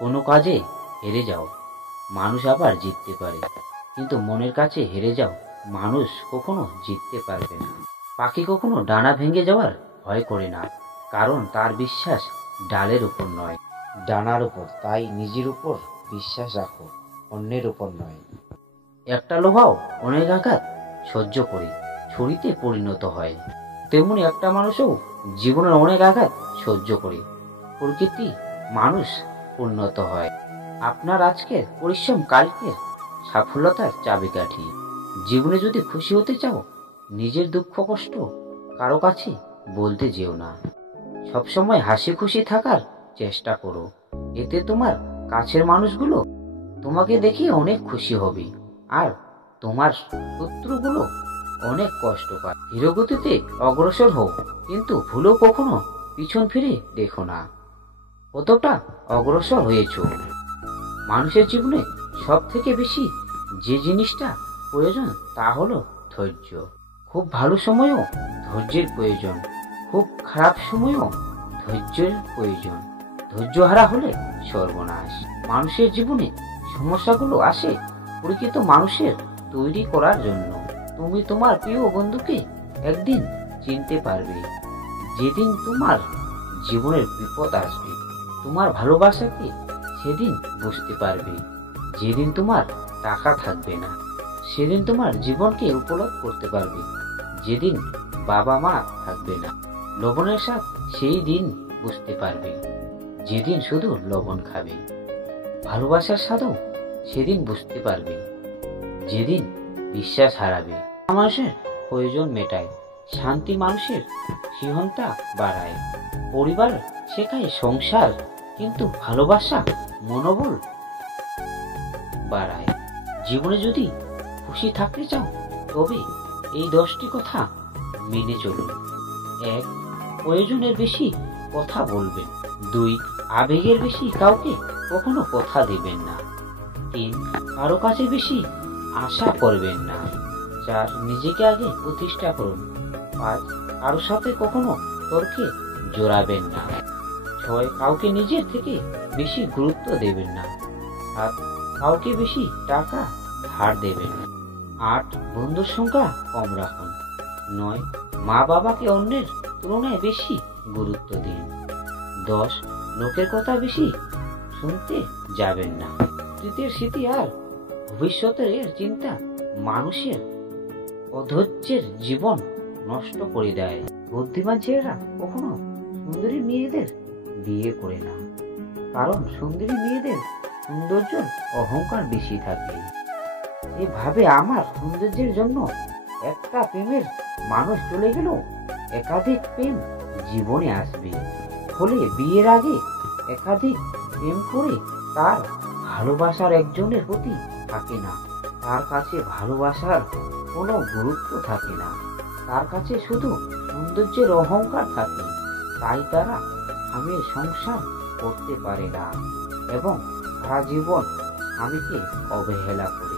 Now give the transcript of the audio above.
কোনো কাজে হেরে যাও, মানুষ আবার জিততে পারে, কিন্তু মনের কাছে হেরে যাও, মানুষ কখনো জিততে পারবে না। পাখি কখনো ডানা ভেঙে যাওয়ার ভয় করে না, কারণ তার বিশ্বাস ডালের উপর নয়, ডানার উপর। তাই নিজের উপর বিশ্বাস রাখো, অন্যের উপর নয়। একটা লোহাও অনেক আঘাত সহ্য করে ছুরিতে পরিণত হয়, তেমনি একটা মানুষও জীবনের অনেক আঘাত সহ্য করে প্রকৃতি মানুষ উন্নত হয়। আপনার আজকের পরিশ্রম কালকের সাফল্যতার চাবিকাঠি। জীবনে যদি খুশি হতে চাও, নিজের দুঃখ কষ্ট কারো কাছে বলতে যেও না। সবসময় হাসি খুশি থাকার চেষ্টা করো, এতে তোমার কাছের মানুষগুলো তোমাকে দেখে অনেক খুশি হবে, আর তোমার শত্রুগুলো অনেক কষ্ট পায়। ধীরগতিতে অগ্রসর হও, কিন্তু ভুলেও কখনো পিছন ফিরে দেখো না। কতটা অগ্রসর হয়েছ। মানুষের জীবনে সব থেকে বেশি যে জিনিসটা প্রয়োজন তা হলো ধৈর্য। খুব ভালো সময়েও ধৈর্যের প্রয়োজন, খুব খারাপ সময়েও ধৈর্যের প্রয়োজন। ধৈর্য হারা হলে সর্বনাশ। মানুষের জীবনে সমস্যাগুলো আসে প্রকৃত মানুষের তৈরি করার জন্য। তুমি তোমার প্রিয় বন্ধুকে একদিন চিনতে পারবে, যেদিন তোমার জীবনের বিপদ আসবে। তোমার ভালোবাসাকে সেদিন বুঝতে পারবে, যেদিন তোমার টাকা থাকবে না। সেদিন তোমার জীবনকে উপলব্ধি করতে পারবে, যেদিন বাবা মা থাকবে না। লবণের স্বাদ সেই দিন বুঝতে পারবে, যেদিন শুধু লবণ খাবে। ভালোবাসার স্বাদও সেদিন বুঝতে পারবে, যেদিন বিশ্বাস হারাবে। মানুষের প্রয়োজন মেটায়, শান্তি মানুষের সৃজনশীলতা বাড়ায়। পরিবার শেখায় সংসার, কিন্তু ভালোবাসা মনোবল বাড়ায়। জীবনে যদি খুশি থাকতে চাও, তবে এই 10টি কথা মেনে চলুন। 1. প্রয়োজনের বেশি কথা বলবেন। 2. আবেগের বেশি কাউকে কখনো কথা দেবেন না। 3. কারো কাছে বেশি আশা করবেন না। 4. নিজেকে আগে প্রতিষ্ঠা করুন। 5. কারোর সাথে কখনো তর্কে জড়াবেন না। 6. কাউকে নিজের থেকে বেশি গুরুত্ব দেবেন না। 7. কাউকে বেশি টাকা ধার দেবেন না। 8. বন্ধুর সংখ্যা কম রাখুন। 9. মা বাবাকে অন্যের তুলনায় বেশি গুরুত্ব দিন। 10. লোকের কথা বেশি শুনতে যাবেন না। অতীতের স্মৃতি আর ভবিষ্যতের চিন্তা মানুষের অধৈর্যের জীবন নষ্ট করে দেয়। বুদ্ধিমান ছেলেরা কখনো সুন্দরী মেয়েদের বিয়ে করে না, কারণ সুন্দরী মেয়েদের সৌন্দর্যের অহংকার বেশি থাকে। এভাবে আমার সৌন্দর্যের জন্য একটা প্রেমের মানুষ চলে গেল, একাধিক প্রেম জীবনে আসবে। ফলে বিয়ের আগে একাধিক প্রেম করে তার ভালোবাসার একজনের প্রতি থাকে না, তার কাছে ভালোবাসার কোনো গুরুত্ব থাকে না, তার কাছে শুধু সৌন্দর্যের অহংকার থাকে। তাই তারা স্বামীর সংসার করতে পারে না এবং সারা জীবন স্বামীকে অবহেলা করে।